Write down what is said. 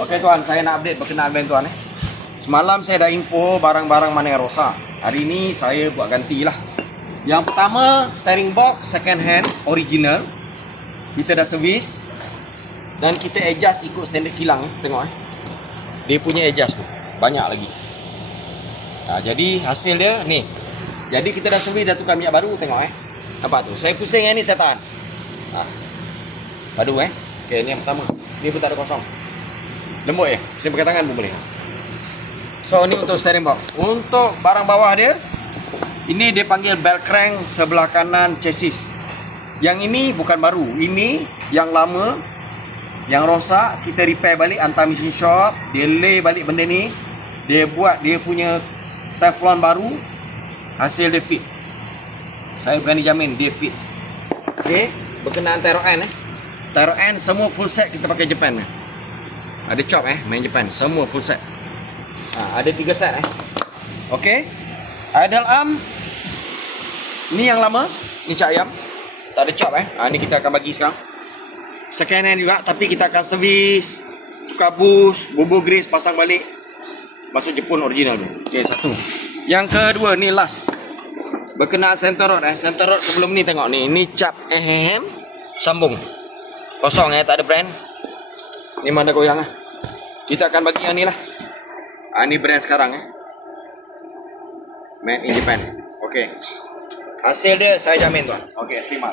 Okey tuan, saya nak update berkenaan van tuan. Semalam saya dah info barang-barang mana yang rosak. Hari ni saya buat gantilah. Yang pertama, steering box second hand, original. Kita dah servis. Dan kita adjust ikut standard kilang. Tengok dia punya adjust tu banyak lagi. Jadi hasil dia ni. Jadi kita dah servis, dah tukar minyak baru. Tengok nampak tu. Saya pusing yang ni, saya tahan. Padu okey, ni yang pertama. Ni pun tak ada kosong. Lembut pusing pakai tangan pun boleh. So ni untuk steering box. Untuk barang bawah dia, ini dia panggil bell crank sebelah kanan chassis. Yang ini bukan baru. Ini yang lama, yang rosak. Kita repair balik, hantar machine shop. Dia lay balik benda ni. Dia buat dia punya teflon baru. Hasil dia fit. Saya berani jamin dia fit. Okey, berkenaan tyro end tyro end semua full set kita pakai Japan. Ada chop main Japan, semua full set. Ada 3 set Okey. Idle arm ni yang lama, ni cak ayam. Tak ada chop ni kita akan bagi sekarang. Second hand juga, tapi kita akan servis, tukar boost, bubur grease, pasang balik. Masuk Jepun original ni. Okey, satu. Yang kedua ni last. Berkenaan center rod center rod sebelum ni tengok ni. Ni cap sambung. Kosong tak ada brand. Ni mana goyang Kita akan bagi yang ni lah. Ni brand sekarang Made in Japan. Okey. Hasil dia saya jamin tuan. Okey, terima.